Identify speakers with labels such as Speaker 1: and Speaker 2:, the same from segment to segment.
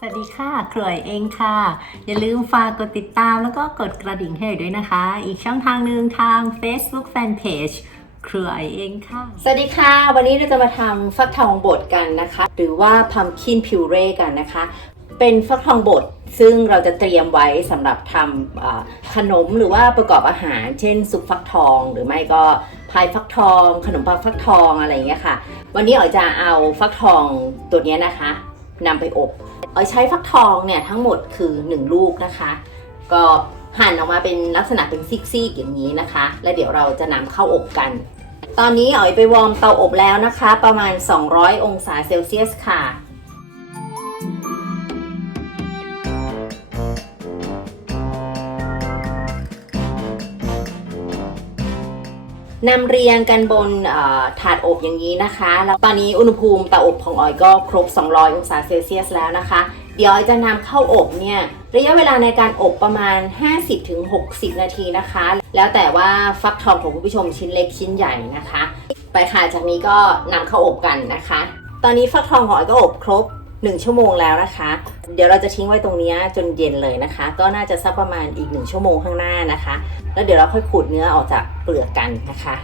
Speaker 1: สวัสดีค่ะครวยเองค่ะ อย่าลืมฝากกดติดตามแล้วก็กดกระดิ่งให้ด้วยนะคะ อีกช่องทางหนึ่งทาง Facebook Fanpage ครวยเองค่ะ
Speaker 2: สวัสดีค่ะ วันนี้เราจะมาทำฟักทองบดกันนะคะ หรือว่า pumpkin puree กันนะคะ เป็นฟักทองบดซึ่งเราจะเตรียมไว้สำหรับทำขนมหรือว่าประกอบอาหาร เช่นซุปฟักทอง หรือไม่ก็พายฟักทอง ขนมปังฟักทองอะไรอย่างเงี้ยค่ะ วันนี้อ๋อจะเอาฟักทองตัวนี้นะคะนำไปอบ อ๋อใช้ฟักทองเนี่ยทั้งหมดคือ 1 ลูกนะคะ ก็หั่นออกมาเป็นลักษณะเป็นซีกๆอย่างนี้นะคะ แล้วเดี๋ยวเราจะนำเข้าอบกัน ตอนนี้อ๋อยไปวอร์มเตาอบแล้วนะคะ ประมาณ 200 องศาเซลเซียสค่ะ นำเรียงกันบนถาดอบอย่างนี้นะคะ แล้วตอนนี้อุณหภูมิเตาอบของออยก็ครบ 200 องศาเซลเซียสแล้วนะคะ เดี๋ยวออยจะนำเข้าอบเนี่ยระยะเวลาในการอบประมาณ 50-60 นาทีนะคะ แล้วแต่ว่าฟักทองของคุณผู้ชมชิ้นเล็กชิ้นใหญ่นะคะ ไปค่ะจากนี้ก็นำเข้าอบกันนะคะ ตอนนี้ฟักทองของออยก็อบครบ 1 ชั่วโมงแล้วนะคะ เดี๋ยวเราจะทิ้งไว้ตรงนี้จนเย็นเลยนะคะ ก็น่าจะสักประมาณอีก 1 ชั่วโมงข้างหน้านะคะ แล้วเดี๋ยวเราค่อยขูดเนื้อออกจากเปลือกกันนะคะ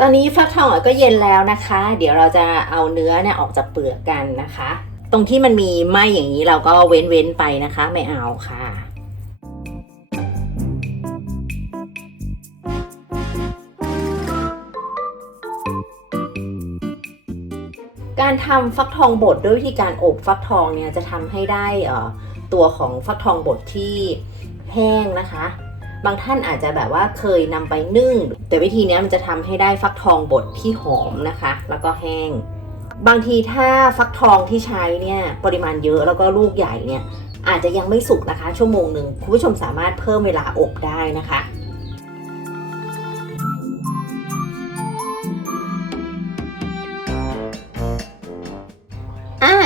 Speaker 2: ตอนนี้ฟักทองออยก็เย็นแล้วนะคะ เดี๋ยวเราจะเอาเนื้อเนี่ยออกจากเปลือกกันนะคะ ตรงที่มันมีไหมอย่างนี้เราก็เว้นเว้นไปนะคะ ไม่เอาค่ะ การทำฟักทองบดด้วยวิธีการอบฟักทองเนี่ยจะทำให้ได้ตัวของฟักทองบดที่แห้งนะคะ บางท่านอาจจะแบบว่าเคยนำไปนึ่ง แต่วิธีนี้มันจะทำให้ได้ฟักทองบดที่หอมนะคะ แล้วก็แห้ง บางทีถ้าฟักทองที่ใช้เนี่ยปริมาณเยอะแล้วก็ลูกใหญ่เนี่ยอาจจะยังไม่สุกนะคะ ชั่วโมงหนึ่งคุณผู้ชมสามารถเพิ่มเวลาอบได้นะคะ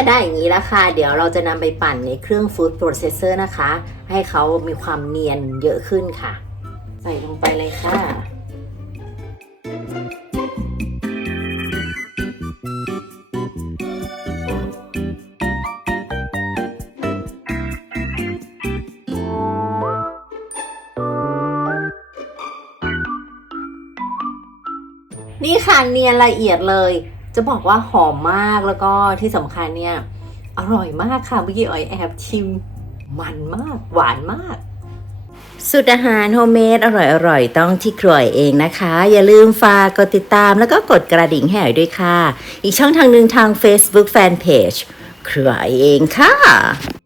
Speaker 2: ได้อย่างนี้แล้วค่ะ เดี๋ยวเราจะนำไปปั่นในเครื่องฟู้ดโปรเซสเซอร์นะคะ ให้เขามีความเนียนเยอะขึ้นค่ะ ใส่ลงไปเลยค่ะนี่ค่ะเนียนละเอียดเลย จะบอกว่าหอมมากแล้วก็ที่สำคัญเนี่ย อร่อยมากค่ะเมื่อกี้อ๋อยแอบชิม มันมากหวานมากสุดอาหารโฮมเมดอร่อยๆ ต้องที่ครัวเองนะคะ อย่าลืมฝากกดติดตามแล้วก็กดกระดิ่งให้อ๋อยด้วยค่ะ อีกช่องทางหนึ่งทาง Facebook Fanpage ครัวเองค่ะ